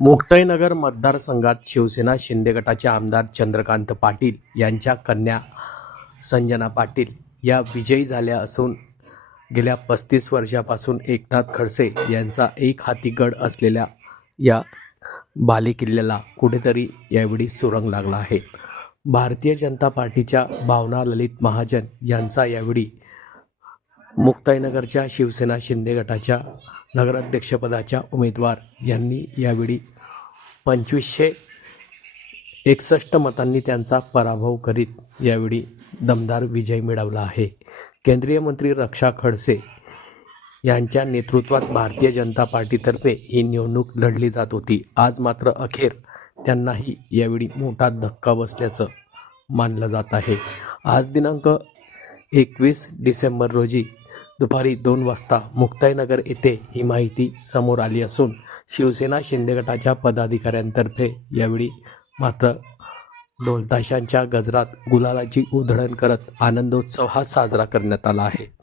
मुक्ताईनगर मतदारसंघात शिवसेना शिंदे गटाचे आमदार चंद्रकांत पाटील यांच्या कन्या संजना पाटील या विजयी झाल्या असून गेल्या 35 वर्षापासून एकनाथ खडसे यांचा एक हाती गड असलेल्या या बालेकिल्ल्याला कुठेतरी यावेळी सुरंग लागला आहे. भारतीय जनता पार्टीच्या भावना ललित महाजन यांचा यावेळी मुक्ताईनगरच्या शिवसेना शिंदे गटाच्या नगराध्यक्षपदाच्या उमेदवार यांनी यावेळी 2561 मतांनी त्यांचा पराभव करीत यावेळी दमदार विजय मिळवला आहे. केंद्रीय मंत्री रक्षा खडसे यांच्या नेतृत्वात भारतीय जनता पार्टीतर्फे ही निवडणूक लढली जात होती. आज मात्र अखेर त्यांनाही यावेळी मोठा धक्का बसल्याचं मानलं जात आहे. आज दिनांक 21 डिसेंबर रोजी दुपारी 2 वाजता मुक्ताईनगर येथे ही माहिती समोर आली असून शिवसेना शिंदे गटाच्या पदाधिकाऱ्यांतर्फे यावेळी मात्र ढोलताशांच्या गजरात गुलालाची उधळण करत आनंदोत्सव हा साजरा करण्यात आला आहे.